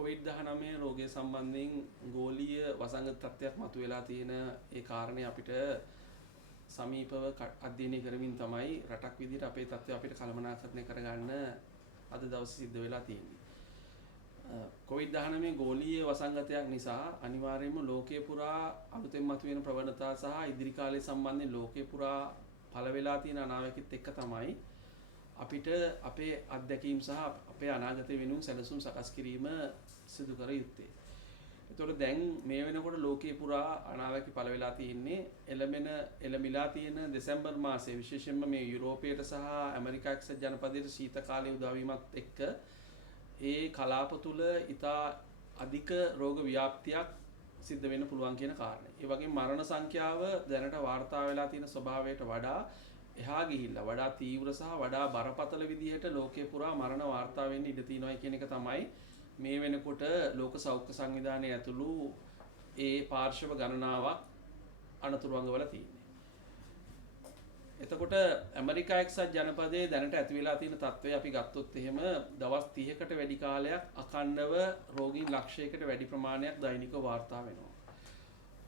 COVID-19 රෝගය සම්බන්ධයෙන් ගෝලීය වසංගත තත්ත්වයක් මතුවලා තියෙන ඒ කාරණේ අපිට සමීපව අධ්‍යයනය කරමින් තමයි රටක් විදිහට අපේ තත්ත්වය අපිට කළමනාකරණය කරගන්න අද දවසේ සිද්ධ වෙලා තියෙන්නේ. කොවිඩ්-19 ගෝලීය වසංගතයක් නිසා අනිවාර්යයෙන්ම ලෝකයේ පුරා අලුතෙන් මතුවෙන ප්‍රවණතා සහ ඉදිරි කාලය සම්බන්ධයෙන් ලෝකයේ පුරා පළ වෙලා තියෙන අනාවැකියත් එක්ක තමයි අපිට අපේ අත්දැකීම් සහ අපේ අනාගතය වෙනුවෙන් සැලසුම් සකස් කිරීම සිදු කර යුත්තේ. ඒතකොට දැන් මේ වෙනකොට ලෝකේ පුරා අනාවැකි පළ වෙලා තියෙන්නේ එළමිලා තියෙන දෙසැම්බර් මාසයේ විශේෂයෙන්ම මේ යුරෝපයට සහ ඇමරිකා එක්සත් ජනපදයේ ශීත කාලයේ උදා වීමත් එක්ක ඒ කලාප තුල ඉතා අධික රෝග ව්‍යාප්තියක් සිද්ධ වෙන්න පුළුවන් කියන කාරණේ. ඒ වගේම මරණ සංඛ්‍යාව දැනට වාර්තා වෙලා තියෙන ස්වභාවයට වඩා එහා ගිහිල්ලා වඩා තීව්‍ර සහ වඩා බරපතල විදිහට ලෝකේ පුරා මරණ වාර්තා වෙන්න ඉඩ තියෙනවා කියන එක තමයි මේ වෙනකොට ලෝක සෞඛ්‍ය සංවිධානය ඇතුළු ඒ පාර්ශව ගණනාවක් අනතුරුවංගවල තියෙන්නේ. එතකොට ඇමරිකා එක්සත් ජනපදයේ දැනට ඇති වෙලා තියෙන තත්ත්වය අපි ගත්තොත් එහෙම දවස් 30කට වැඩි කාලයක් අඛණ්ඩව රෝගීන් ලක්ෂයකට වැඩි ප්‍රමාණයක් දෛනිකව වාර්තා වෙනවා.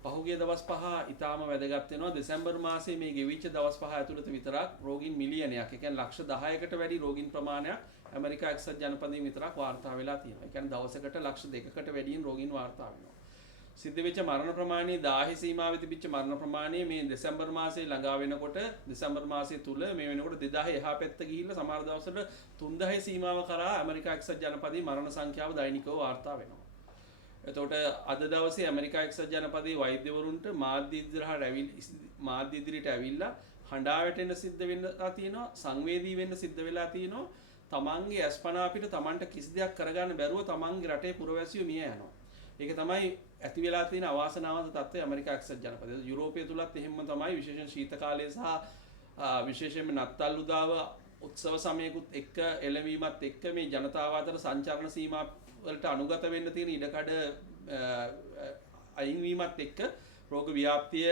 පහුගිය දවස් 5 ඊටාම වැදගත් වෙනවා. දෙසැම්බර් මාසයේ මේ ගෙවිච්ච දවස් 5 ඇතුළත විතරක් රෝගීන් මිලියනයක්, ඒ කියන්නේ ලක්ෂ 10කට වැඩි රෝගීන් ප්‍රමාණයක් ඇමරිකා එක්සත් ජනපදයෙන් විතරක් වාර්තා වෙලා තියෙනවා. ඒ කියන්නේ දවසකට ලක්ෂ 2කට වැඩියෙන් රෝගීන් වාර්තා වෙනවා. සිද්ධ වෙච්ච මරණ ප්‍රමාණය 1000 සීමාවෙ තිබිච්ච මරණ ප්‍රමාණය මේ දෙසැම්බර් මාසයේ ළඟා වෙනකොට දෙසැම්බර් මාසයේ තුල මේ වෙනකොට 2000 එහා පැත්ත ගිහිල්ලා සමහර දවස්වල 3000 සීමාව කරා ඇමරිකා එක්සත් ජනපදයේ මරණ සංඛ්‍යාව දෛනිකව වාර්තා වෙනවා. එතකොට අද දවසේ ඇමරිකා එක්සත් ජනපදයේ වෛද්‍යවරුන්ට මාධ්‍ය ඉදිරියට ඇවිල්ලා හඬා වැටෙන්න සිද්ධ වෙලා තියෙනවා, සංවේදී වෙන්න සිද්ධ වෙලා තියෙනවා. තමන්ගේ අස්පනා අපිට තමන්ට කිසි දෙයක් කරගන්න බැරුව තමන්ගේ රටේ පුරවැසියෝ මිය යනවා. ඒක තමයි ඇති වෙලා තියෙන අවාසනාවන්ත තත්ත්වය ඇමරිකා එක්සත් ජනපදයේ. යුරෝපය තුලත් එහෙම තමයි. විශේෂයෙන් ශීත කාලය සහ විශේෂයෙන්ම නත්තල් උදාව උත්සව සමයකුත් එක්ක එළවීමත් එක්ක මේ ජනතාව අතර සංචරණ සීමා වලට අනුගත වෙන්න තියෙන ඉඩකඩ අයින් වීමත් එක්ක රෝග ව්‍යාප්තිය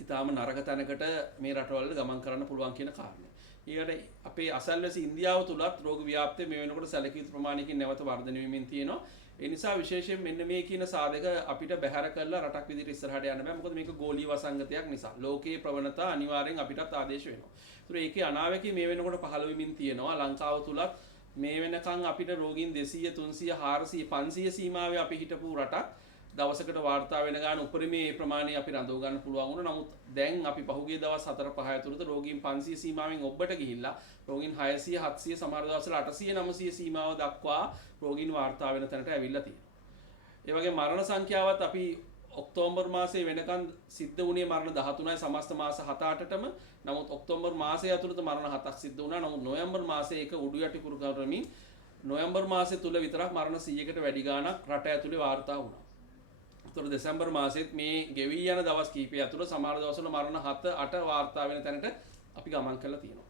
ඊටාම නරක තැනකට මේ රටවල ගමන් කරන්න පුළුවන් කියන කාරණය. ඊට අපේ අසල්වැසි ඉන්දියාව තුලත් රෝග ව්‍යාප්තිය මේ වෙනකොට සැලකිය යුතු ප්‍රමාණයකින් නැවත වර්ධනය වෙමින් තියෙනවා. ඒ නිසා විශේෂයෙන් මෙන්න මේ කියන සාධක අපිට බැහැර කරලා රටක් විදිහට ඉස්සරහට යන්න බෑ. මොකද මේක ගෝලීය වසංගතයක් නිසා. ලෝකයේ ප්‍රවණතා අනිවාර්යෙන් අපිටත් ආදේශ වෙනවා. ඒතර ඒකේ අනාවැකි මේ වෙනකොට පහළ වෙමින් තියෙනවා. ලංකාව තුලත් මේ වෙනකන් අපිට රෝගීන් 200 300 400 500 සීමාවේ අපි හිටපු රටක් දවසකට වාර්තා වෙන ගාන උපරිමයේ ප්‍රමාණය අපි රඳව ගන්න පුළුවන් වුණා. නමුත් දැන් අපි පහුගිය දවස් 4-5 ඇතුළත රෝගීන් 500 සීමාවෙන් ඔබට ගිහිල්ලා රෝගීන් 600 700 සමහර දවස්වල 800 900 සීමාව දක්වා රෝගීන් වාර්තා වෙන තැනට ඇවිල්ලා තියෙනවා. ඒ වගේ මරණ සංඛ්‍යාවත් අපි ඔක්තෝබර් මාසයේ වෙනකන් සිද්ධ වුණේ මරණ 13යි සමස්ත මාස 7-8ටම. නමුත් ඔක්තෝබර් මාසය ඇතුළත මරණ 7ක් සිද්ධ වුණා. නමුත් නොවැම්බර් මාසයේ ඒක උඩු යටි කුරු කරමින් නොවැම්බර් මාසය තුල විතරක් මරණ 100කට වැඩි ගාණක් රට ඇතුලේ වාර්තා වුණා. ඒතර දෙසැම්බර් මාසෙත් මේ ගෙවි යන දවස් කීපය ඇතුළත සමහර දවස්වල මරණ 7-8 වාර්තා වෙන තැනට අපි ගමන් කරලා තියෙනවා.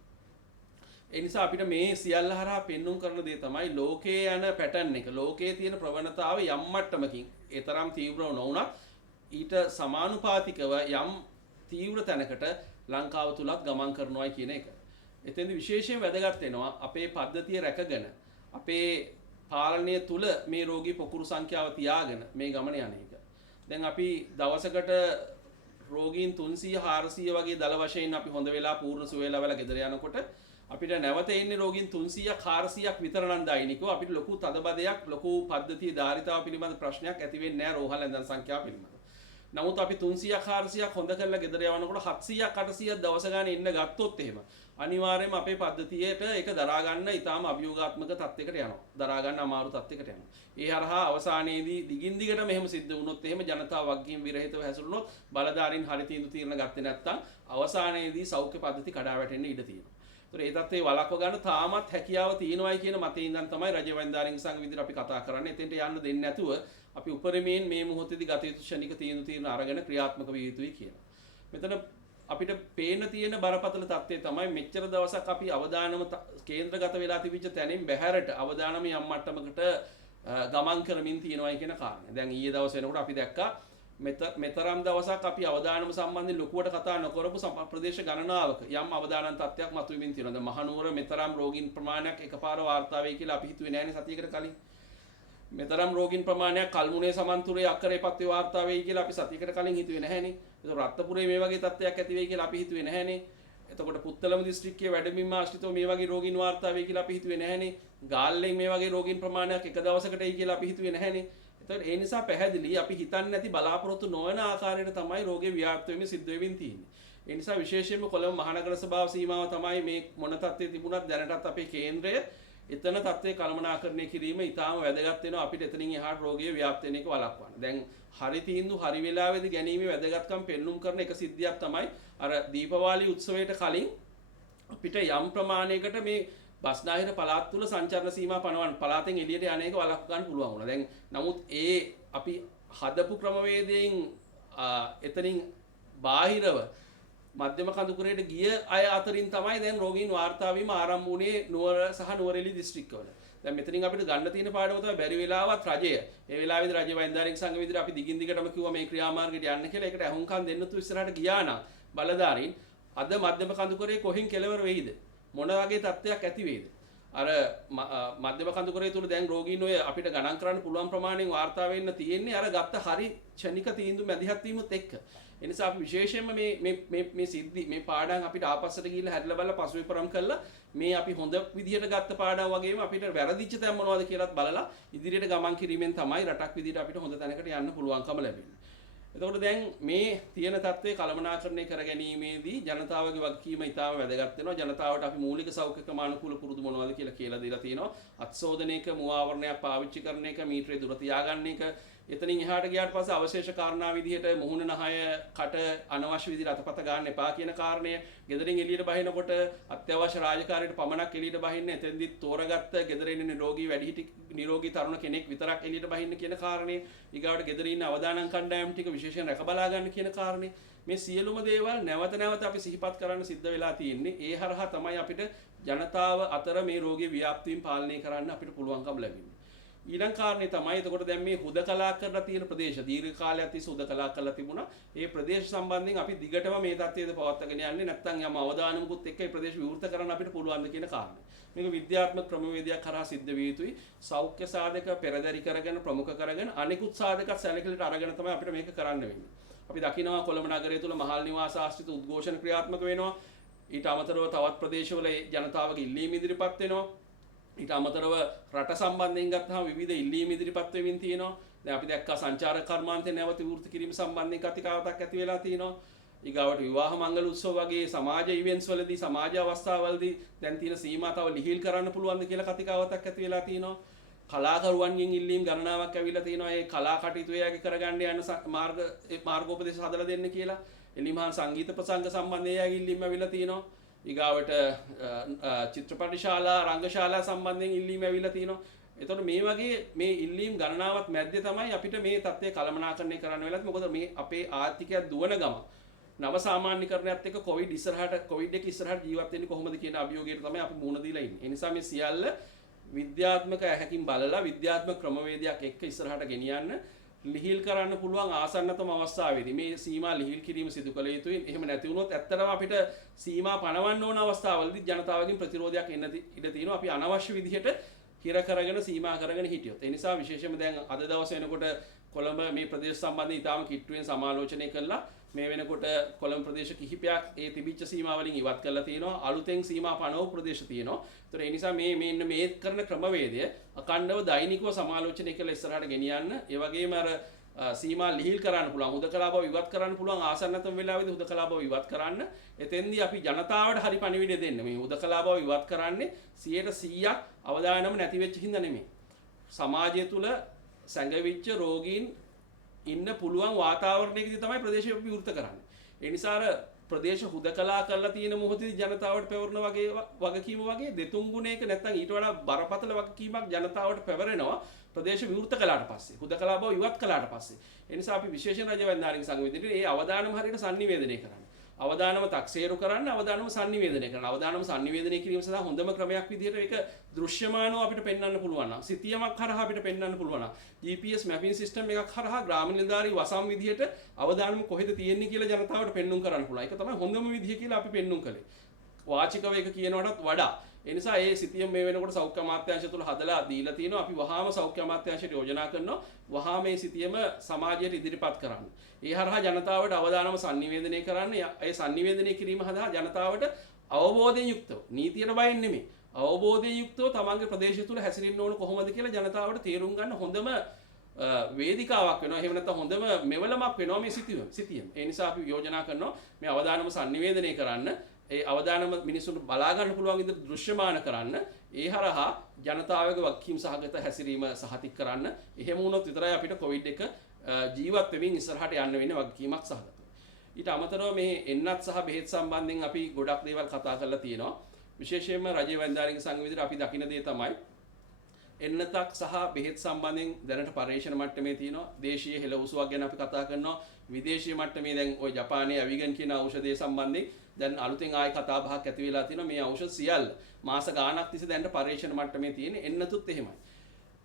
ඒ නිසා අපිට මේ සියල්ල හරහා පෙන්눔 කරන දේ තමයි ලෝකයේ යන පැටර්න් එක. ලෝකයේ තියෙන ප්‍රවණතාව යම් මට්ටමකින් ඒ තරම් තීව්‍ර නොවුණත් ඊට සමානුපාතිකව යම් තීව්‍ර තැනකට ලංකාව තුලත් ගමන් කරනවායි කියන එක. එතෙන්ද විශේෂයෙන් වැදගත් වෙනවා අපේ පද්ධතිය රැකගෙන අපේ පාලනය තුල මේ රෝගී පොකුරු සංඛ්‍යාව තියාගෙන මේ ගමන යන එක. දැන් අපි දවසකට රෝගීන් 300 400 වගේ දල වශයෙන් අපි හොඳ වෙලා පූර්ණ සුවය ලැබලා ගෙදර යනකොට අපිට නැවත එන්නේ රෝගීන් 300ක් 400ක් විතර නම් දෛනිකව අපිට ලොකු තදබදයක් ලොකු පද්ධතියේ ධාරිතාව පිළිබඳ ප්‍රශ්නයක් ඇති වෙන්නේ නැහැ රෝහල් ඇඳන් සංඛ්‍යාව පිළිබඳ. නමුත් අපි 300ක් 400ක් හොඳ කරලා ගෙදර යවනකොට 700ක් 800ක් දවස ගානේ ඉන්න ගත්තොත් එහෙම අනිවාර්යයෙන්ම අපේ පද්ධතියට ඒක දරා ගන්න ඊටාම අභියෝගාත්මක තත්යකට යනවා. දරා ගන්න අමාරු තත්යකට යනවා. ඒ හරහා අවසානයේදී දිගින් දිගට මෙහෙම සිද්ධ වුණොත් එහෙම ජනතාව වගකීම් විරහිතව හැසිරුණොත් බලධාරීන් හරි තීරණ ගත්තේ නැත්නම් අවසානයේදී සෞඛ්‍ය පද්ධති කඩා වැටෙන්න ඉඩ තියෙනවා. ඒතර ඒ තත්ත්වේ වළක්ව ගන්න තාමත් හැකියාව තියෙනවායි කියන මතේ ඉඳන් තමයි රජ වෙන්දාරින් සංඝ විදිහට අපි කතා කරන්නේ. එතෙන්ට යන්න දෙන්නේ නැතුව අපි උපරිමයෙන් මේ මොහොතේදී ගත යුතු ශනික තීරණ අරගෙන ක්‍රියාත්මක විය යුතුයි කියනවා. මෙතන අපිට පේන තියෙන බරපතල තත්ත්වය තමයි මෙච්චර දවසක් අපි අවදානම කේන්ද්‍රගත වෙලා තිබිච්ච තැනින් බැහැරට අවදානම යම් මට්ටමකට ගමන් කරමින් තියෙනවායි කියන කාරණය. දැන් ඊයේ දවස් වෙනකොට අපි දැක්කා මෙතරම් දවසක් අපි අවදානම සම්බන්ධයෙන් ලොකුවට කතා නොකරපු ප්‍රදේශ ගණනාවක යම් අවදානන් තත්ත්වයක් මතුවෙමින් තියෙනවා. මහනුවර මෙතරම් රෝගීන් ප්‍රමාණයක් එකපාර වාර්තා වෙයි කියලා අපි හිතුවේ නෑනේ සතියකට කලින්. මෙතරම් රෝගීන් ප්‍රමාණයක් කල්මුනේ සමන්තුරේ අක්කරේ පත්වේ වාර්තා වෙයි කියලා අපි සතියකට කලින් හිතුවේ නැහැනේ. ඒක රත්නපුරේ මේ වගේ තත්ත්වයක් ඇති වෙයි කියලා අපි හිතුවේ නැහැනේ. එතකොට පුත්තලම දිස්ත්‍රික්කයේ වැඩබිම් ආශ්‍රිතව මේ වගේ රෝගීන් වාර්තා වෙයි කියලා අපි හිතුවේ නැහැනේ. ගාල්ලෙන් මේ වගේ රෝගීන් ප්‍රමාණයක් එක දවසකට එයි කියලා අපි හිතුවේ නැහැනේ. එතකොට ඒ නිසා පැහැදිලි අපි හිතන්නේ නැති බලාපොරොත්තු නොවන ආකාරයට තමයි රෝගේ ව්‍යාප්ත වෙමින් සිද්ධ වෙමින් තියෙන්නේ. ඒ නිසා විශේෂයෙන්ම කොළඹ මහනගර සභාව සීමාව තමයි මේ මොන තත්ත්වයේ තිබුණත් දැනටත් අපේ කේන්ද්‍රය එතන තත්ත්වයේ කළමනාකරණය කිරීම ඉතාම වැදගත් වෙනවා අපිට එතනින් එහාට රෝගයේ ව්‍යාප්ත වෙන එක වළක්වන්න. දැන් හරි තීන්දුව හරි වෙලාවෙදී ගැනීමේ වැදගත්කම් පෙන්눔 කරන එක සිද්ධියක් තමයි අර දීපවාලි උත්සවයට කලින් අපිට යම් ප්‍රමාණයකට මේ බස්නාහිර පළාත් තුල සංචරණ සීමා පනවන්න පළාතෙන් එළියට යන එක වළක්ව ගන්න පුළුවන් වුණා. දැන් නමුත් ඒ අපි හදපු ක්‍රමවේදයෙන් එතනින් බාහිරව මධ්‍යම කඳුකරයට ගිය අය අතරින් තමයි දැන් රෝගීන් වාර්තා වීම ආරම්භ වුණේ නුවර සහ නුවරඑළිය දිස්ත්‍රික්කවල. දැන් මෙතනින් අපිට ගන්න තියෙන පාඩම තමයි බැරි වෙලාවත් රජය. ඒ වෙලාවේදී රජ වෛද්‍යාරික සංඝ විදිහට අපි දිගින් දිගටම කිව්වා මේ ක්‍රියාමාර්ගයට යන්න කියලා. ඒකට අහුම්කම් දෙන්න තු ඉස්සරහට ගියා නම් බලධාරීන් අද මධ්‍යම කඳුකරේ කොහින් කෙලවර වෙයිද? මොන වගේ තත්ත්වයක් ඇති වෙයිද? අර මධ්‍යම කඳුකරේ තුල දැන් රෝගීන් ඔය අපිට ගණන් කරන්න පුළුවන් ප්‍රමාණයෙන් වාර්තා වෙන්න තියෙන්නේ අර ගත්ත හරි ක්ෂණික තීන්දුව මැදිහත් වීමත් එක්ක. ඒ නිසා අපි විශේෂයෙන්ම මේ සිද්ධි මේ පාඩම් අපිට ආපස්සට ගිහිල්ලා හැදලා බලලා පසුවිපරම් කළා මේ අපි හොඳ විදිහට ගත්ත පාඩම් වගේම අපිට වැරදිච්ච තැන් මොනවද කියලාත් බලලා ඉදිරියට ගමන් කිරීමෙන් තමයි රටක් විදිහට අපිට හොඳ තැනකට යන්න පුළුවන්කම ලැබෙන්නේ. එතකොට දැන් මේ තියෙන තත්ත්වයේ කළමනාකරණය කර ගැනීමේදී ජනතාවගේ වගකීම ඉතාම වැදගත් වෙනවා. ජනතාවට අපි මූලික සෞඛ්‍ය ක්‍රමානුකූල පුරුදු මොනවද කියලා දීලා තියෙනවා. අත්සෝදනයක මුවාවරණයක් පාවිච්චි කරන එක, මීටරේ දුර තියාගන්න එක, එතනින් එහාට ගියාට පස්සේ අවශේෂ කාරණා විදිහට මුහුණ නහය කට අනවශ්‍ය විදිහට අතපත ගන්න එපා කියන කාරණය, ගෙදරින් එළියට බහිනකොට අත්‍යවශ්‍ය රාජකාරියට පමණක් එළියට බහින්න, එතෙන්දි තෝරගත්ත ගෙදර ඉන්න නිරෝගී තරුණ කෙනෙක් විතරක් එළියට බහින්න කියන කාරණය, ඊගාවට ගෙදර ඉන්න අවදානම් කණ්ඩායම් ටික විශේෂයෙන් රැක බලා ගන්න කියන කාරණේ, මේ සියලුම දේවල් නැවත නැවත අපි සිහිපත් කරන්න සිද්ධ වෙලා තියෙන්නේ. ඒ හරහා තමයි අපිට ජනතාව අතර මේ රෝගී ව්‍යාප්තිය පාලනය කරන්න අපිට පුළුවන්කම ලැබෙන්නේ. ඊළඟ කාරණේ තමයි එතකොට දැන් මේ හුදකලා කරලා තියෙන ප්‍රදේශ දීර්ඝ කාලයක් තිස්සේ හුදකලා කරලා තිබුණා. ඒ ප්‍රදේශ සම්බන්ධයෙන් අපි දිගටම මේ තත්ත්වයේද පවත්වාගෙන යන්නේ නැත්නම් යම් අවදානමකුත් එක්ක ඒ ප්‍රදේශ විවෘත කරන්න අපිට පුළුවන් ද කියන කාරණේ. මේක විද්‍යාත්මක ක්‍රමවේදයක් කරා සිද්ධ විය යුතුයි. සෞඛ්‍ය සාධක පෙරදරි කරගෙන ප්‍රමුඛ කරගෙන අනිකුත් සාධකත් සැලකිලිට අරගෙන තමයි අපිට මේක කරන්න වෙන්නේ. අපි දකිනවා කොළඹ නගරය තුල මහල් නිවාස ආශ්‍රිත උද්ඝෝෂණ ක්‍රියාත්මක වෙනවා. ඊට අමතරව තවත් ප්‍රදේශවල ජනතාවගේ ඉල්ලීම් ඉදිරිපත් වෙනවා. ඊට අමතරව රට සම්බන්ධයෙන් ගත්තාම විවිධ ඉල්ලීම් ඉදිරිපත් වෙමින් තියෙනවා. දැන් අපි දැක්කා සංචාරක කර්මාන්තේ නැවත විවෘත කිරීම සම්බන්ධයෙන් කතිකාවතක් ඇති වෙලා තියෙනවා. ඊගාවට විවාහ මංගල උත්සව වගේ සමාජ ඉවෙන්ට්ස් වලදී සමාජ අවස්ථාවලදී දැන් තියෙන සීමා තව ලිහිල් කරන්න පුළුවන්ද කියලා කතිකාවතක් ඇති වෙලා තියෙනවා. කලාකරුවන්ගෙන් ඉල්ලීම් ගණනාවක් ඇවිල්ලා තියෙනවා. ඒ කලා කටයුතු එයාගේ කරගන්න යන මාර්ගෝපදේශ හදලා දෙන්න කියලා. එලිමහන් සංගීත ප්‍රසංග සම්බන්ධයෙන් එයාගේ ඉල්ලීම් ඇවිල්ලා තියෙනවා. ඊගාවට චිත්‍රපට ශාලා රංගශාලා සම්බන්ධයෙන් ඉල්ලීම් ඇවිල්ලා තියෙනවා. එතකොට මේ වගේ මේ ඉල්ලීම් ගණනාවක් මැද්දේ තමයි අපිට මේ තත්ත්වය කළමනාකරණය කරන්න වෙලාත්. මොකද මේ අපේ ආර්ථිකය දුවන ගම නව සාමාන්‍යකරණයත් එක්ක කොවිඩ් එක ඉස්සරහට ජීවත් වෙන්නේ කොහොමද කියන අභියෝගයට තමයි අපි මුහුණ දීලා ඉන්නේ. ඒ නිසා මේ සියල්ල විද්‍යාත්මක ඇහැකින් බලලා විද්‍යාත්මක ක්‍රමවේදයක් එක්ක ඉස්සරහට ගෙනියන්න ලිහිල් කරන්න පුළුවන් ආසන්නතම අවස්ථාවේදී මේ සීමා ලිහිල් කිරීම සිදු කළ යුතුයි. එහෙම නැති වුණොත් ඇත්තටම අපිට සීමා පනවන්න ඕන අවස්ථාවලදී ජනතාවගෙන් ප්‍රතිරෝධයක් එන්න ඉඩ තියෙනවා. අපි අනවශ්‍ය විදිහට හිර කරගෙන සීමා කරගෙන හිටියොත්. ඒ නිසා විශේෂයෙන්ම දැන් අද දවසේ වෙනකොට කොළඹ මේ ප්‍රදේශ සම්බන්ධයෙන් ඉතාම කිට්ටුවෙන් සමාලෝචනය කළා. මේ වෙනකොට කොළඹ ප්‍රදේශ කිහිපයක් ඒ තිබිච්ච සීමා වලින් ඉවත් කරලා තියෙනවා. අලුතෙන් සීමා පනවපු ප්‍රදේශ තියෙනවා. ඒතර ඒ නිසා මේ කරන ක්‍රමවේදය අකණ්ඩව දෛනිකව සමාලෝචනය කරලා ඉස්සරහට ගෙනියන්න. ඒ වගේම අර සීමා ලිහිල් කරන්න පුළුවන්, හුදකලා බව ඉවත් කරන්න පුළුවන් ආසන්නතම වෙලාවෙදී හුදකලා බව ඉවත් කරන්න. එතෙන්දී අපි ජනතාවට හරි පණිවිඩය දෙන්න. මේ හුදකලා බව ඉවත් කරන්නේ 100% අවදානම නැති වෙච්ච හින්දා නෙමෙයි. සමාජය තුල සැඟවිච්ච රෝගීන් ඉන්න පුළුවන් වාතාවරණයකදී තමයි ප්‍රදේශය විවෘත කරන්නේ. ඒ නිසා අර ප්‍රදේශ හුදකලා කරලා තියෙන මොහොතේදී ජනතාවට පැවරන වගකීම වගේ දෙතුන් ගුණයක නැත්නම් ඊට වඩා බරපතල වගකීමක් ජනතාවට පැවරෙනවා ප්‍රදේශ විවෘත කළාට පස්සේ, හුදකලා බව ඉවත් කළාට පස්සේ. ඒ නිසා අපි විශේෂ රජ වෛද්‍යානික සංවිධානයේ මේ අවදානම හරියට sannivedanaya කරන්න. අවදානම තක්සේරු කරන්න, අවදානම sannivedanaya කරන්න. අවදානම sannivedanaya කිරීම සඳහා හොඳම ක්‍රමයක් විදිහට ඒක දෘශ්‍යමානව අපිට පෙන්වන්න පුළුවන් නම්, සිතියමක් හරහා අපිට පෙන්වන්න පුළුවන් නම්, GPS mapping system එකක් හරහා ග්‍රාම නිලධාරී වසම් විදිහට අවදානම කොහෙද තියෙන්නේ කියලා ජනතාවට පෙන්වන්න කරන්න පුළුවන්. ඒක තමයි හොඳම විදිහ කියලා අපි පෙන්වන්න කළේ. වාචිකව ඒක කියනවටත් වඩා ඒ නිසා ඒ සිතියම මේ වෙනකොට සෞඛ්‍ය අමාත්‍යාංශය තුල හදලා දීලා තියෙනවා. අපි වහාම සෞඛ්‍ය අමාත්‍යාංශයට යෝජනා කරනවා වහාම මේ සිතියම සමාජයට ඉදිරිපත් කරන්න. ඒ හරහා ජනතාවට අවදානම sannivedanaya කරන්න. ඒ sannivedanaya කිරීම හරහා ජනතාවට අවබෝධයෙන් යුක්තව නීතියට බයින් නෙමෙයි අවබෝධයෙන් යුක්තව තමන්ගේ ප්‍රදේශය තුල හැසිරෙන්න ඕන කොහොමද කියලා ජනතාවට තේරුම් ගන්න හොඳම වේදිකාවක් වෙනවා. එහෙම නැත්නම් හොඳම මෙවලමක් වෙනවා මේ සිතියම. ඒ නිසා අපි යෝජනා කරනවා මේ අවදානම sannivedanaya කරන්න. ඒ අවදානම මිනිස්සුන්ට බලා ගන්න පුළුවන් විදිහට දෘශ්‍යමාන කරන්න. ඒ හරහා ජනතාවගේ වගකීම් සහගත හැසිරීම සහතික කරන්න. එහෙම වුණොත් විතරයි අපිට කොවිඩ් එක ජීවත් වෙමින් ඉස්සරහට යන්න වෙන්නේ වගකීමක් සහගතව. ඊට අමතරව මේ එන්නත් සහ බෙහෙත් සම්බන්ධයෙන් අපි ගොඩක් දේවල් කතා කරලා තියෙනවා. විශේෂයෙන්ම රජයේ වෛද්‍යානික සංවිධානයේ අපි දකින දේ තමයි එන්නතක් සහ බෙහෙත් සම්බන්ධයෙන් දැනට පරීක්ෂණ මට්ටමේ තියෙනවා. දේශීය හෙළ උසුවක් ගැන අපි කතා කරනවා. විදේශීය මට්ටමේ දැන් ওই ජපානයේ අවිගන් කියන ඖෂධය සම්බන්ධයෙන් දැන් අලුතෙන් ආයි කතා බහක් ඇති වෙලා තියෙනවා. මේ ඖෂධ සියල්ල මාස ගාණක් තිස්සේ දැනට පරීක්ෂණ මට්ටමේ තියෙන එන්නතුත් එහෙමයි.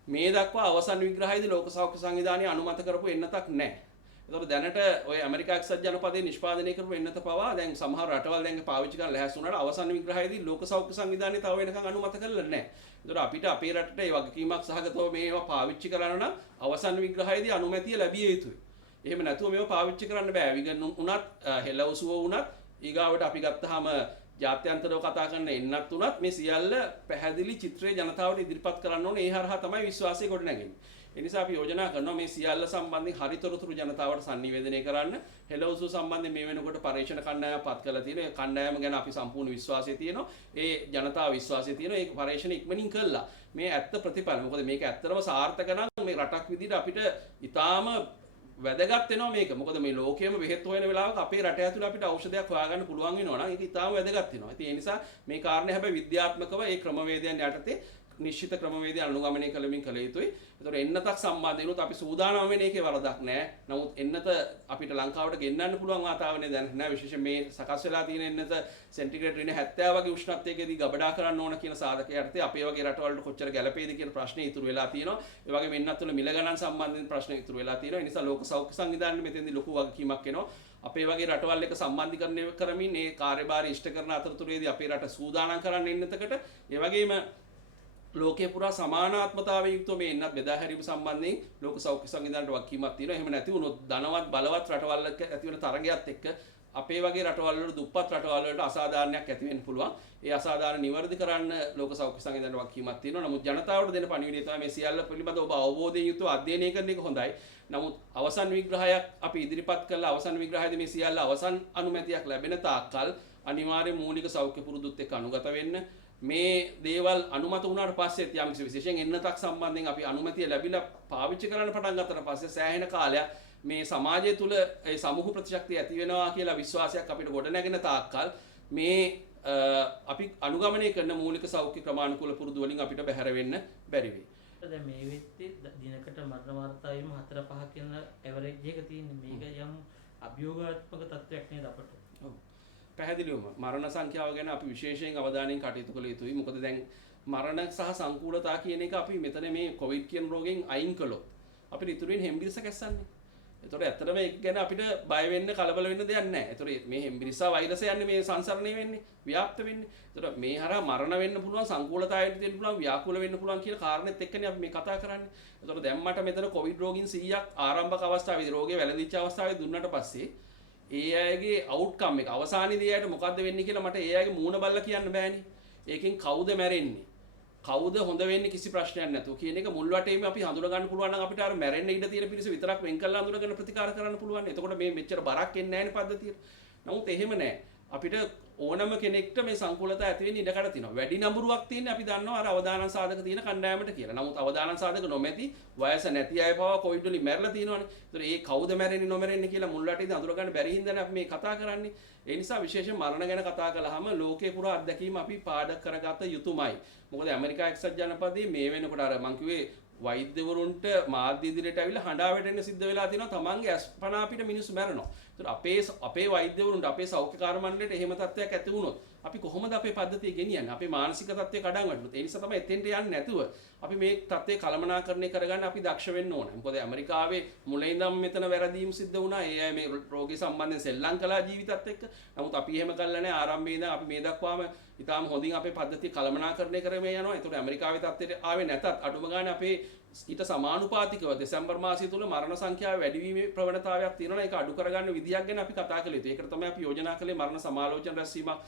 මේ දක්වා අවසන් විග්‍රහයේදී ලෝක සෞඛ්‍ය සංවිධානය අනුමත කරපු එන්නතක් නැහැ. ඒතකොට දැනට ඔය ඇමරිකා එක්සත් ජනපදයේ නිෂ්පාදනය කරපු එන්නත පවා දැන් සමහර රටවල් දැන් පාවිච්චි කරන්න ලැහැස්ති වුණාට අවසන් විග්‍රහයේදී ලෝක සෞඛ්‍ය සංවිධානය තව වෙනකන් අනුමත කරලා නැහැ. ඒතකොට අපිට අපේ රටට ඒ වගකීමක් සහගතව මේවා පාවිච්චි කරන්න නම් අවසන් විග්‍රහයේදී අනුමැතිය ලැබිය යුතුයි. එහෙම නැතුව මේවා පාවිච්චි කරන්න බෑ. විගන් උනත් හෙළ උසුව උනත් ඊගාවට අපි ගත්තාම ජාත්‍යන්තරව කතා කරන එන්නත් උනත් මේ සියල්ල පැහැදිලි චිත්‍රය ජනතාවට ඉදිරිපත් කරන්න ඕනේ. ඒ හරහා තමයි විශ්වාසය ගොඩනැගෙන්නේ. ඒ නිසා අපි යෝජනා කරනවා මේ සියල්ල සම්බන්ධයෙන් හරිතොරතුරු ජනතාවට sannivedanaya කරන්න. හෙළ උසුව සම්බන්ධයෙන් මේ වෙනකොට පරීක්ෂණ කණ්ඩායමක් පත් කරලා තියෙනවා. ඒ කණ්ඩායම ගැන අපි සම්පූර්ණ විශ්වාසය තියෙනවා. ඒ ජනතාව විශ්වාසය තියෙනවා. ඒ පරීක්ෂණ ඉක්මනින් කළා. මේ ඇත්ත ප්‍රතිඵල. මොකද මේක ඇත්තටම සාර්ථක නම් මේ රටක් විදිහට අපිට ඊටාම වැදගත් වෙනවා මේක. මොකද මේ ලෝකයේම බෙහෙත් හොයන වෙලාවක අපේ රට ඇතුළේ අපිට ඖෂධයක් හොයාගන්න පුළුවන් වෙනවා නම් ඒක ඊටාම වැදගත් වෙනවා. ඉතින් ඒ නිසා මේ කාරණේ හැබැයි විද්‍යාත්මකව ඒ ක්‍රමවේදයන් යටතේ නිශ්චිත ක්‍රමවේදය අනුගමනය කළමින් කළ යුතුයි. ඒතකොට එන්නතක් සම්බන්ධයෙන්ුත් අපි සූදානම් වෙන එකේ වරදක් නැහැ. නමුත් එන්නත අපිට ලංකාවට ගෙන්නන්න පුළුවන් වාතාවරණය දැන් නැහැ. විශේෂයෙන් මේ සකස් වෙලා තියෙන එන්නත සෙන්ටිග්‍රේඩ් ඍණ 70 වගේ උෂ්ණත්වයකදී ගබඩා කරන්න ඕන කියන සාධක යටතේ අපේ වගේ රටවලට කොච්චර ගැළපෙයිද කියන ප්‍රශ්නේ ඉතුරු වෙලා තියෙනවා. ඒ වගේම එන්නත් වල මිල ගණන් සම්බන්ධයෙන් ප්‍රශ්න ඉතුරු වෙලා තියෙනවා. ඒ නිසා ලෝක සෞඛ්‍ය සංවිධානයේ මෙතෙන්දී ලොකු වගකීමක් එනවා. අපේ වගේ රටවල් එක සම්බන්ධීකරණය කරමින් මේ කාර්යභාරය ඉෂ්ට කරන අතරතුරේදී අපේ රට සූදානම් කරන්න එන්නතකට ඒ වගේම ලෝකේ පුරා සමානාත්මතාවයෙන් යුක්තව මේ එන්නත් බෙදා හැරීම සම්බන්ධයෙන් ලෝක සෞඛ්‍ය සංවිධානයට වගකීමක් තියෙනවා. එහෙම නැති වුණොත් ධනවත් බලවත් රටවල්ක ඇති වෙන තරගයත් එක්ක අපේ වගේ රටවල් වල දුප්පත් රටවල් වලට අසාධාරණයක් ඇති වෙන්න පුළුවන්. ඒ අසාධාරණ නිවැරදි කරන්න ලෝක සෞඛ්‍ය සංවිධානයට වගකීමක් තියෙනවා. නමුත් ජනතාවට දෙන පණිවිඩය තමයි මේ සියල්ල පිළිබඳව ඔබ අවබෝධයෙන් යුතුව අධ්‍යයනය කරන එක හොඳයි. නමුත් අවසන් විග්‍රහයක් අපි ඉදිරිපත් කළා. අවසන් විග්‍රහයේදී මේ සියල්ල අවසන් අනුමැතියක් ලැබෙන තාක්කල් අනිවාර්යෙන් මූලික සෞඛ්‍ය පුරුදුත් එක්ක අනුගත වෙන්න. මේ දේවල් අනුමත වුණාට පස්සේ යම් විශේෂයෙන් එන්නතක් සම්බන්ධයෙන් අපි අනුමැතිය ලැබිලා පාවිච්චි කරන්න පටන් ගත්තට පස්සේ සෑහෙන කාලයක් මේ සමාජය තුළ ඒ සමූහ ප්‍රතිශක්තිය ඇති වෙනවා කියලා විශ්වාසයක් අපිට ගොඩනැගෙන තාක්කල් මේ අපි අනුගමනය කරන මූලික සෞඛ්‍ය ක්‍රමානුකූල පුරුදු වලින් අපිට බැහැර වෙන්න බැරි වෙයි. දැන් මේ වෙද්දී දිනකට මරණ වාර්තාවෙම 4-5 කියන ඇවරේජ් එක තියෙන මේක යම් අභියෝගාත්මක තත්ත්වයක් නේද අපට. ඔව්. පැහැදිලිවම මරණ සංඛ්‍යාව ගැන අපි විශේෂයෙන් අවධානයෙන් කටයුතු කළ යුතුයි. මොකද දැන් මරණ සහ සංකූලතා කියන එක අපි මෙතන මේ කොවිඩ් කියන රෝගයෙන් අයින් කළොත් අපිට ඉතුරු වෙන හෙම්බිරිස කැස්සන්නේ. ඒතකොට ඇත්තටම ඒක ගැන අපිට බය වෙන්න කලබල වෙන්න දෙයක් නැහැ. ඒතකොට මේ හෙම්බිරිසා වෛරසය යන්නේ මේ සංසරණය වෙන්නේ, ව්‍යාප්ත වෙන්නේ. ඒතකොට මේ හරහා මරණ වෙන්න පුළුවන්, සංකූලතාවයට දෙන්න පුළුවන්, ව්‍යාකූල වෙන්න පුළුවන් කියන කාරණෙත් එක්කනේ අපි මේ කතා කරන්නේ. ඒතකොට දැන් මට මෙතන කොවිඩ් රෝගීන් 100ක් ආරම්භක අවස්ථාවේදී රෝගේ වැළඳිච්ච අවස්ථාවේ දුන්නට පස්සේ ඒ අයගේ අවුට්කම් එක අවසානයේදී එයාට මොකද්ද වෙන්නේ කියලා මට ඒ අයගේ මූණ බලලා කියන්න බෑනේ. ඒකෙන් කවුද මැරෙන්නේ? කවුද හොඳ වෙන්නේ කිසි ප්‍රශ්නයක් නැතුව කියන එක මුල් වටේම අපි හඳුනා ගන්න පුළුවන් නම් අපිට අර මැරෙන්න ඉඩ තියෙන පිරිස විතරක් වෙන් කරලා හඳුනාගෙන ප්‍රතිකාර කරන්න පුළුවන්. එතකොට මේ මෙච්චර බරක් එන්නේ නැහැ නේ පද්ධතියට. නමුත් එහෙම නැහැ. අපිට ඕනම කෙනෙක්ට මේ සංකූලතා ඇති වෙන්න ඉඩකඩ තියෙනවා. වැඩි නඹරුවක් තියෙන්නේ අපි දන්නවා අර අවදානම් සාධක තියෙන කණ්ඩායමට කියලා. නමුත් අවදානම් සාධක නොමැති වයස නැති අය පවා කොවිඩ් වලින් මැරලා තියෙනවානේ. ඒතර ඒ කවුද මැරෙන්නේ නොමැරෙන්නේ කියලා මුල් වටේදී අඳුර ගන්න බැරි හින්දානේ අපි මේ කතා කරන්නේ. ඒ නිසා විශේෂයෙන් මරණ ගැන කතා කළාම ලෝකේ පුරා අත්දැකීම් අපි පාඩක කරගත යුතුමයි. මොකද ඇමරිකා එක්සත් ජනපදයේ මේ වෙනකොට අර මං කිව්වේ වෛද්‍යවරුන්ට මාධ්‍ය ඉදිරියට ඇවිල්ලා හඬා වැටෙන්න සිද්ධ වෙලා තියෙනවා. තමන්ගේ අස්පනා අපිට මිනිස්සු මැරෙනවා. ඒතර අපේ වෛද්‍යවරුන්ට අපේ සෞඛ්‍ය කාර්ය මණ්ඩලයට එහෙම තත්ත්වයක් ඇති වුණොත් අපි කොහොමද අපේ පද්ධතිය ගෙනියන්නේ? අපේ මානසික තත්ත්වය කඩන් වැටුනොත්. ඒ නිසා තමයි එතෙන්ට යන්නේ නැතුව අපි මේ තත්ත්වය කළමනාකරණය කරගන්න අපි දක්ෂ වෙන්න ඕන. මොකද ඇමරිකාවේ මුලින් ඉඳන් මෙතන වැරදීම් සිද්ධ වුණා. ඒ අය මේ රෝගී සම්බන්ධයෙන් සෙල්ලම් කළා ජීවිතත් එක්ක. නමුත් අපි එහෙම කළා නැහැ. ආරම්භයේ ඉඳන් අපි මේ දක්වාම ඉතාලම හොඳින් අපේ පද්ධතිය කළමනාකරණය කරගෙන යනවා. ඒතකොට ඇමරිකාවේ තත්ත්වයට ආවේ නැතත් අඩුම ගානේ අපේ ඊට සමානුපාතිකව දෙසැම්බර් මාසය තුල මරණ සංඛ්‍යාව වැඩිවීමේ ප්‍රවණතාවයක් තියෙනවා. ඒක අඩු කරගන්න විදියක් ගැන අපි කතා කළේ. ඒකට තමයි අපි යෝජනා කළේ මරණ සමාලෝචන රැස්වීමක්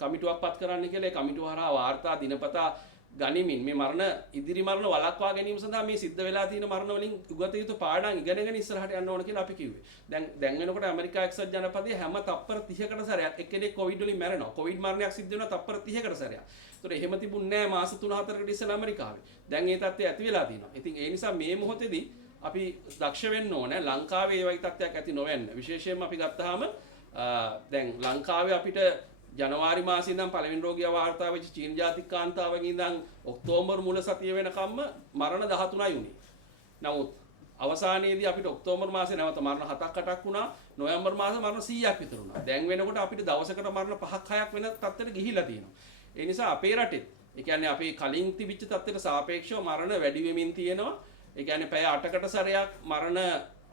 කමිටුවක් පත් කරන්න කියලා. ඒ කමිටුව හරහා වාර්තා දිනපතා ගනිමින් මේ මරණ ඉදිරි මරණ වළක්වා ගැනීම සඳහා මේ සිද්ධ වෙලා තියෙන මරණ වලින් උගත යුතු පාඩම් ඉගෙනගෙන ඉස්සරහට යන්න ඕන කියලා අපි කිව්වේ. දැන් වෙනකොට ඇමරිකා එක්සත් ජනපදයේ හැම තප්පර 30කට සැරයක් එක්කෙනෙක් කොවිඩ් වලින් මැරෙනවා. කොවිඩ් මරණයක් සිද්ධ වෙනවා තප්පර 30කට සැරයක්. ඒතර එහෙම තිබුණේ නැහැ මාස 3-4කට ඉස්සෙල්ලා ඇමරිකාවේ. දැන් ඒ තත්ත්වය ඇති වෙලා තියෙනවා. ඉතින් ඒ නිසා මේ මොහොතේදී අපි දක්ෂ වෙන්න ඕනේ ලංකාවේ ඒ වගේ තත්ත්වයක් ඇති නොවෙන්න. විශේෂයෙන්ම අපි ගත්තාම දැන් ලංකාවේ අපිට ජනවාරි මාසේ ඉඳන් පළවෙනි රෝගියා වාර්තා වෙච්ච චීන ජාතික කාන්තාවගේ ඉඳන් ඔක්තෝබර් මුල සතිය වෙනකම්ම මරණ 13යි උනේ. නමුත් අවසානයේදී අපිට ඔක්තෝබර් මාසේ නැවත මරණ 7ක් 8ක් වුණා. නොවැම්බර් මාසේ මරණ 100ක් විතර වුණා. දැන් වෙනකොට අපිට දවසකට මරණ 5ක් 6ක් වෙන තත්ත්වයට ගිහිලා තියෙනවා. ඒ නිසා අපේ රටේ ඒ කියන්නේ අපේ කලින් තිබිච්ච තත්ත්වයට සාපේක්ෂව මරණ වැඩි වෙමින් තියෙනවා. ඒ කියන්නේ පැය 8කට සැරයක් මරණ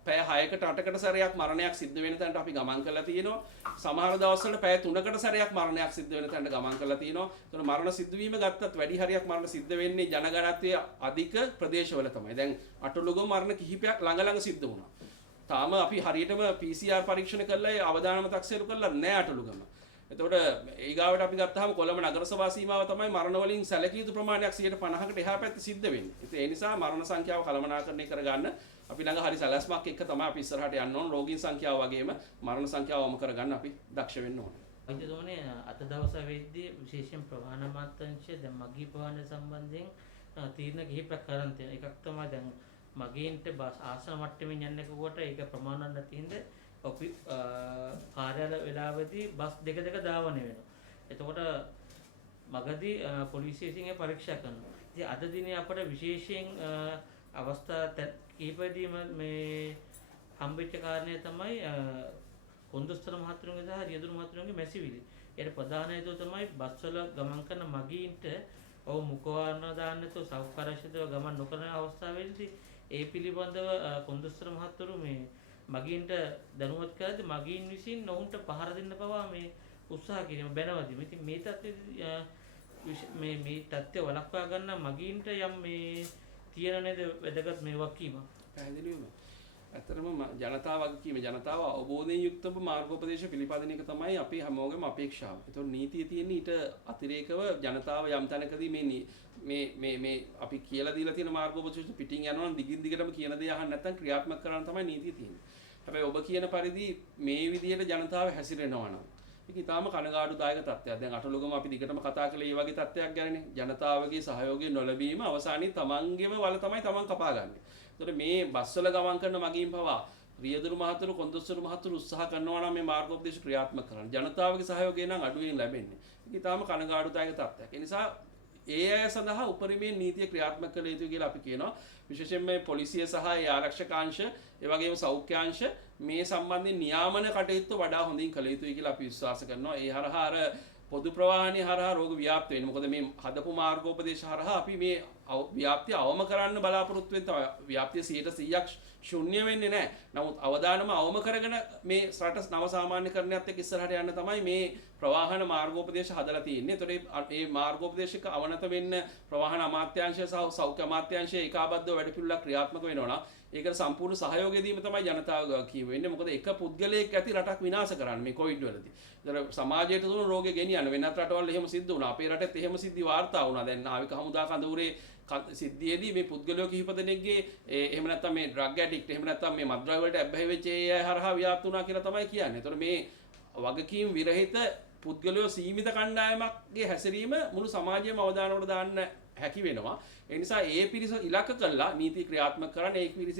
පැය 6කට 8කට සැරයක් මරණයක් සිද්ධ වෙන තැනට අපි ගමන් කරලා තියෙනවා. සමහර දවස්වල පැය 3කට සැරයක් මරණයක් සිද්ධ වෙන තැනට ගමන් කරලා තියෙනවා. ඒතකොට මරණ සිද්ධවීම ගත්තත් වැඩි හරියක් මරණ සිද්ධ වෙන්නේ ජනගණත්වයේ අධික ප්‍රදේශවල තමයි. දැන් අටලොගම මරණ කිහිපයක් ළඟ සිද්ධ වුණා. තාම අපි හරියටම PCR පරීක්ෂණ කරලා ඒ අවදානම තක්සේරු කරලා නැහැ අටලොගම. එතකොට ඊගාවට අපි ගත්තාම කොළඹ නගර සභා සීමාව තමයි මරණ වලින් සැලකිය යුතු ප්‍රමාණයක් 50%කට එහා පැත්තේ සිද්ධ වෙන්නේ. ඉතින් ඒ නිසා මරණ සංඛ්‍යාව කළමනාකරණය කරගන්න අපි ළඟ හරි සැලැස්මක් එක්ක තමයි අපි ඉස්සරහට යන්න ඕන. රෝගීන් සංඛ්‍යාව වගේම මරණ සංඛ්‍යාව වම කරගන්න අපි දක්ෂ වෙන්න ඕන. වෛද්‍යතුමනි අද දවසේ වෙද්දී විශේෂයෙන් ප්‍රවාහන මාත්‍රංශය දැන් මගී ප්‍රවාහන සම්බන්ධයෙන් තීරණ කිහිපයක් කරන් තියෙනවා. එකක් තමයි දැන් මගීන්ට බස් ආසන මට්ටමින් යන්නක කොට ඒක ප්‍රමාණවත් නැති හින්දා අපි කාර්යාල වෙලාවෙදී බස් දෙක ධාවනය වෙනවා. එතකොට මගදී පොලිසිය විසින් පරීක්ෂා කරනවා. ඉතින් අද දිනේ අපට විශේෂයෙන් අවස්ථා කීපෙදීම මේ හම්බෙච්ච කාරණය තමයි කොන්දොස්තර මහතුරුන්ගේ සහ රියදුරු මහතුරුන්ගේ මැසිවිලි. ඒකට ප්‍රධාන හේතුව තමයි බස්වල ගමන් කරන මගීන්ට ඔව් මුඛවාරණ දාන්න නැතුව සෞඛ්‍යාරක්ෂිතව ගමන් නොකරන අවස්ථාවේදී ඒ පිළිබඳව කොන්දොස්තර මහතුරු මේ මගීන්ට දැනුවත් කරද්දී මගීන් විසින් නොවුන්ට පහර දෙන්න පවා මේ උත්සාහ කිරීම බැනවදී. ඉතින් මේ තත්ත්වයේ මේ තත්ත්වය වළක්වා ගන්න මගීන්ට යම් මේ තියෙන නේද වැදගත් මේ වගකීම. පැහැදිලිවම. ඇත්තටම ජනතාව වගකීම ජනතාව අවබෝධයෙන් යුක්තව මාර්ගෝපදේශ පිළිපදින එක තමයි අපි හැමෝගෙම අපේක්ෂාව. ඒතකොට නීතිය තියෙන්නේ ඊට අතිරේකව ජනතාව යම් තැනකදී මේ අපි කියලා දීලා තියෙන මාර්ගෝපදේශ පිටින් යනවා නම් දිගින් දිගටම කියන දේ අහන්න නැත්නම් ක්‍රියාත්මක කරන්න තමයි නීතිය තියෙන්නේ. හැබැයි ඔබ කියන පරිදි මේ විදිහට ජනතාව හැසිරෙනවා නම් ඒක ඊටාම කනගාටුදායක තත්ත්වයක්. දැන් අටලොගම අපි දිගටම කතා කළේ මේ වගේ තත්ත්වයක් ගැනනේ. ජනතාවගේ සහයෝගය නොලැබීම අවසානයේ තමන්ගේම වල තමයි තමන් කපාගන්නේ. ඒතකොට මේ බස්වල ගමන් කරන මගීන් පවා රියදුරු මහතුරු කොන්දොස්තර මහතුරු උත්සාහ කරනවා නම් මේ මාර්ගෝපදේශ ක්‍රියාත්මක කරන්න. ජනතාවගේ සහයෝගය නම් අඩුවෙන් ලැබෙන්නේ. ඒක ඊටාම කනගාටුදායක තත්ත්වයක්. ඒ නිසා ඒ අය සඳහා උපරිමයෙන් නීතිය ක්‍රියාත්මක කළ යුතුයි කියලා අපි කියනවා. විශේෂයෙන් මේ පොලිසිය සහ ඒ ආරක්ෂකාංශ, ඒ වගේම සෞඛ්‍යාංශ මේ සම්බන්ධයෙන් නියාමන කටයුතු වඩා හොඳින් කළ යුතුයි කියලා අපි විශ්වාස කරනවා. ඒ හරහා අර පොදු ප්‍රවාහනයේ හරහා රෝග ව්‍යාප්ත වෙන්නේ. මොකද මේ හදපු මාර්ගෝපදේශ හරහා අපි මේ ව්‍යාප්තිය අවම කරන්න බලාපොරොත්තු වෙන තමයි. ව්‍යාප්තිය 100%ක් ශුන්‍ය වෙන්නේ නැහැ. නමුත් අවදානම අවම කරගෙන මේ රට නව සාමාන්‍යකරණයත් එක්ක ඉස්සරහට යන්න තමයි මේ ප්‍රවාහන මාර්ගෝපදේශ හදලා තියෙන්නේ. ඒතකොට මේ මාර්ගෝපදේශක අවනත වෙන්න ප්‍රවාහන අමාත්‍යාංශය සහ සෞඛ්‍ය අමාත්‍යාංශය ඒකාබද්ධව වැඩපිළිවෙලක් ක්‍රියාත්මක වෙනවා නම් ඒකට සම්පූර්ණ සහයෝගය දීම තමයි ජනතාව කියව වෙන්නේ. මොකද එක පුද්ගලයෙක් ඇති රටක් විනාශ කරන්නේ මේ කොවිඩ් වලදී. ඒතර සමාජයට දුන රෝගේ ගෙනියන්න වෙනත් රටවල් එහෙම සිද්ධ වුණා. අපේ රටෙත් එහෙම සිද්ධි වාර්තා වුණා. දැන් නාවික හමුදා කඳවුරේ සිද්ධියේදී මේ පුද්ගලයෝ කිහිප දෙනෙක්ගේ එහෙම නැත්නම් මේ ඩ්‍රග් ඇඩික්ට් එහෙම නැත්නම් මේ මත්ද්‍රව්‍ය වලට ඇබ්බැහි වෙච්ච ඒ අය හරහා ව්‍යාප්ත වුණා කියලා තමයි කියන්නේ. ඒතර මේ වගකීම් විරහිත පුද්ගලයෝ සීමිත කණ්ඩායමක්ගේ හැසිරීම මුළු සමාජයේම අවධානයට දාන්න හැකි වෙනවා. ඒ නිසා ඒ පිරිස ඉලක්ක කළා නීති ක්‍රියාත්මක කරන්න ඒ පිරිස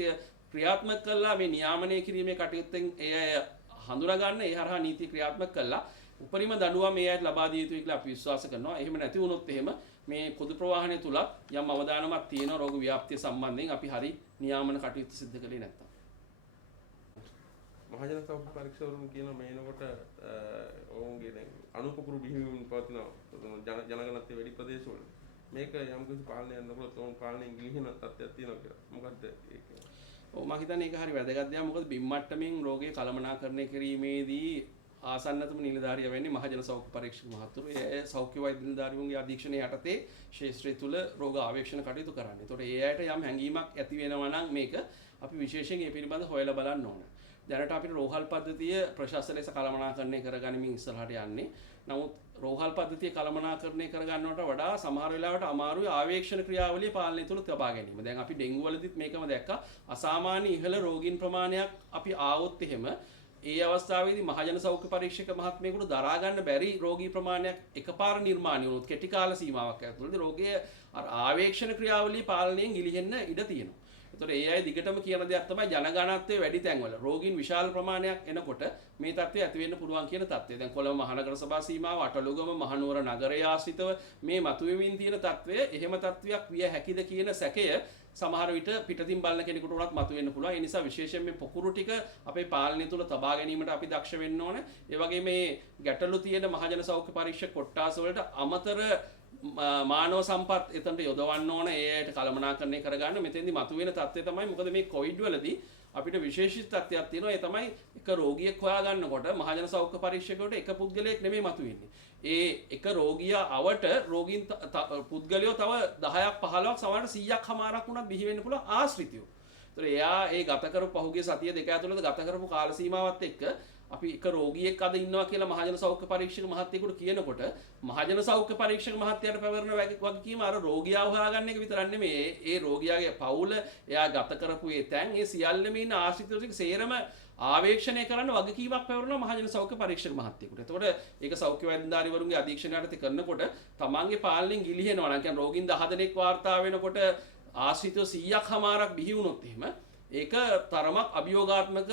ක්‍රියාත්මක කළා මේ නියාමනය කිරීමේ කටයුත්තෙන් ඒ අය හඳුනා ගන්න ඒ හරහා නීති ක්‍රියාත්මක කළා උපරිම දඬුවම් මේ අයට ලබා දිය යුතුයි කියලා අපි විශ්වාස කරනවා. එහෙම නැති වුණොත් එහෙම මේ පොදු ප්‍රවාහනය තුල යම් අවදානමක් තියෙන රෝග ව්‍යාප්තිය සම්බන්ධයෙන් අපි හරි නියාමන කටයුතු සිදු කළේ නැත්තම් මහජන සෞඛ්‍ය පරීක්ෂකවරුන් කියන මේනකොට ඔවුන්ගේ දැන් අනුපපුරු බිහිවීම පවතින ජනගණනත්වයේ වැඩි ප්‍රදේශවල මේක යම් කිසි පාලනයක් නොකළොත් ඔවුන් පාලනයෙන් ගිලිහෙන තත්ත්වයක් තියෙනවා කියලා. මොකද්ද ඒක? ඔව් මම හිතන්නේ ඒක හරි වැදගත් දෙයක්. මොකද බිම් මට්ටමින් රෝගය කළමනාකරණය කිරීමේදී ආසන්නතම නිලධාරිය වෙන්නේ මහජන සෞඛ්‍ය පරීක්ෂක මහතුරු. ඒ සෞඛ්‍ය වෛද්‍ය නිලධාරියන්ගේ අධීක්ෂණය යටතේ ශාස්ත්‍රය තුල රෝග ආවේක්ෂණ කටයුතු කරන්නේ. ඒතකොට ඒ අයට යම් හැඟීමක් ඇති වෙනවා නම් මේක අපි විශේෂයෙන් මේ පිළිබඳව හොයලා බලන්න ඕන. දැනට අපිට රෝහල් පද්ධතිය ප්‍රශස්ත ලෙස කළමනාකරණය කරගනිමින් ඉස්සරහට යන්නේ. නමුත් රෝහල් පද්ධතිය කළමනාකරණය කරගන්නවට වඩා සමහර වෙලාවට අමාරුයි ආවේක්ෂණ ක්‍රියාවලිය පාලනය තුළ තබා ගැනීම. දැන් අපි ඩෙන්ගු වලදීත් මේකම දැක්කා. අසාමාන්‍ය ඉහළ රෝගීන් ප්‍රමාණයක් අපි ආවොත් එහෙම ඒ අවස්ථාවේදී මහජන සෞඛ්‍ය පරීක්ෂක මහත්මයෙකුට දරා ගන්න බැරි රෝගී ප්‍රමාණයක් එකපාර නිර්මාණය වුණොත් කෙටි කාල සීමාවක් ඇතුළතදී රෝගයේ ආවේක්ෂණ ක්‍රියාවලිය පාලනයෙන් ගිලිහෙන්න ඉඩ තියෙනවා. ඒතකොට ඒ අය දිගටම කියන දෙයක් තමයි ජනගණනත්වයේ වැඩි තැන්වල රෝගීන් විශාල ප්‍රමාණයක් එනකොට මේ තත්ත්වය ඇති වෙන්න පුළුවන් කියන තත්ත්වය. දැන් කොළඹ මහනගර සභා සීමාව, අටලුගම මහනුවර නගරය ආශ්‍රිතව මේ මතුවෙමින් තියෙන තත්ත්වය එහෙම තත්ත්වයක් විය හැකිද කියන සැකය සමහර විට පිටතින් බලන කෙනෙකුට උනත් මතුවෙන්න පුළුවන්. ඒ නිසා විශේෂයෙන් මේ පොකුරු ටික අපේ පාලනය තුළ තබා ගැනීමට අපි දක්ෂ වෙන්න ඕනේ. ඒ වගේම මේ ගැටලු තියෙන මහජන සෞඛ්‍ය පරීක්ෂක කොට්ටාස වලට අමතර මානව සම්පත් එතනට යොදවන්න ඕන. ඒ අයට කළමනාකරණය කරගන්න. මෙතෙන්දි මතුවෙන තත්ත්වය තමයි මොකද මේ කොවිඩ් වලදී අපිට විශේෂිත තත්ත්වයක් තියෙනවා. ඒ තමයි එක රෝගියෙක් හොයාගන්නකොට මහජන සෞඛ්‍ය පරීක්ෂකවට එක පුද්ගලයෙක් නෙමෙයි මතුවෙන්නේ. ඒ එක රෝගියා අවට රෝගීන් පුද්ගලයෝ තව 10ක් 15ක් සමහරට 100ක් හමාරක් වුණත් බිහි වෙන්න පුළුවන් ආශ්‍රිතයෝ. ඒතර එයා ඒ ගත කරපු පහුගිය සතිය දෙක ඇතුළත ගත කරපු කාල සීමාවත් එක්ක අපි එක රෝගියෙක් අද ඉන්නවා කියලා මහජන සෞඛ්‍ය පරීක්ෂක මහත්තයෙකුට කියනකොට මහජන සෞඛ්‍ය පරීක්ෂක මහත්තයාට පැවරන වගකීම අර රෝගියා හොයාගන්න එක විතරක් නෙමෙයි. ඒ රෝගියාගේ පවුල එයා ගත කරපු ඒ තැන් ඒ සියල්ලම ඉන්න ආශ්‍රිතයෝ ටික සේරම ආවේක්ෂණය කරන්න වගකීමක් පැවරනවා මහජන සෞඛ්‍ය පරීක්ෂක මහත්තයෙකුට. එතකොට ඒක සෞඛ්‍ය වෛද්‍යධාරීවරුන්ගේ අධීක්ෂණය යටතේ කරනකොට තමන්ගේ පාලනයෙන් ගිලිහෙනවා නම් කියන්නේ රෝගීන් 10 දෙනෙක් වාර්තා වෙනකොට ආශ්‍රිතයෝ 100ක් හමාරක් බිහි වුණොත් එහෙම ඒක තරමක් අභියෝගාත්මක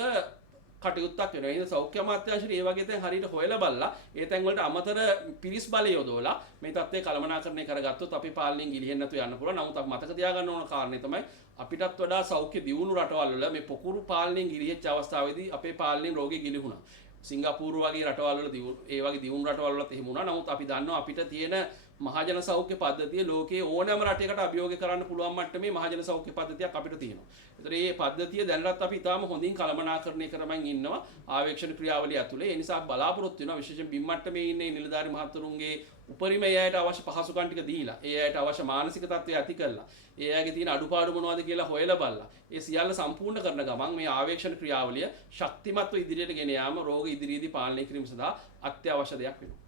කටයුත්තක් වෙනවා. එහෙනම් සෞඛ්‍ය අමාත්‍යාංශයට ඒ වගේ තැන් හරියට හොයලා බලලා ඒ තැන් වලට අමතර පිරිස් බලය යොදවලා මේ තත්ත්වය කළමනාකරණය කරගත්තොත් අපි පාලනයෙන් ගිලිහෙන්නේ නැතුව යන්න පුළුවන්. නමුත් අපි මතක තියාගන්න ඕන කාරණේ තමයි අපිටත් වඩා සෞඛ්‍ය දියුණු රටවල් වල මේ පොකුරු පාලනයෙන් ගිලිහෙච්ච අවස්ථාවේදී අපේ පාලනයෙන් රෝගේ ගිලිහුණා. සිංගප්පූරු වගේ රටවල් වල ඒ වගේ දියුණු රටවල් වලත් එහෙම වුණා. නමුත් අපි දන්නවා අපිට තියෙන මහජන සෞඛ්‍ය පද්ධතිය ලෝකයේ ඕනෑම රටයකට අභියෝග කරන්න පුළුවන් මට්ටමේ මහජන සෞඛ්‍ය පද්ධතියක් අපිට තියෙනවා. ඒතර මේ පද්ධතිය දැනටත් අපි ඉතාම හොඳින් කළමනාකරණය කරමින් ඉන්නවා ආවේක්ෂණ ක්‍රියාවලිය ඇතුලේ. ඒ නිසා බලාපොරොත්තු වෙනවා විශේෂයෙන් බිම් මට්ටමේ ඉන්නේ නිලධාරි මහතුරුන්ගේ උපරිම ඒ අයට අවශ්‍ය පහසුකම් ටික දීලා, ඒ අයට අවශ්‍ය මානසික තත්ත්වය ඇති කරලා, ඒ අයගේ තියෙන අඩුපාඩු මොනවද කියලා හොයලා බලලා, ඒ සියල්ල සම්පූර්ණ කරන ගමන් මේ ආවේක්ෂණ ක්‍රියාවලිය ශක්තිමත්ව ඉදිරියට ගෙන යාම රෝග ඉදිරියේදී පාලනය කිරීම සඳහා අත්‍යවශ්‍ය දෙයක් වෙනවා.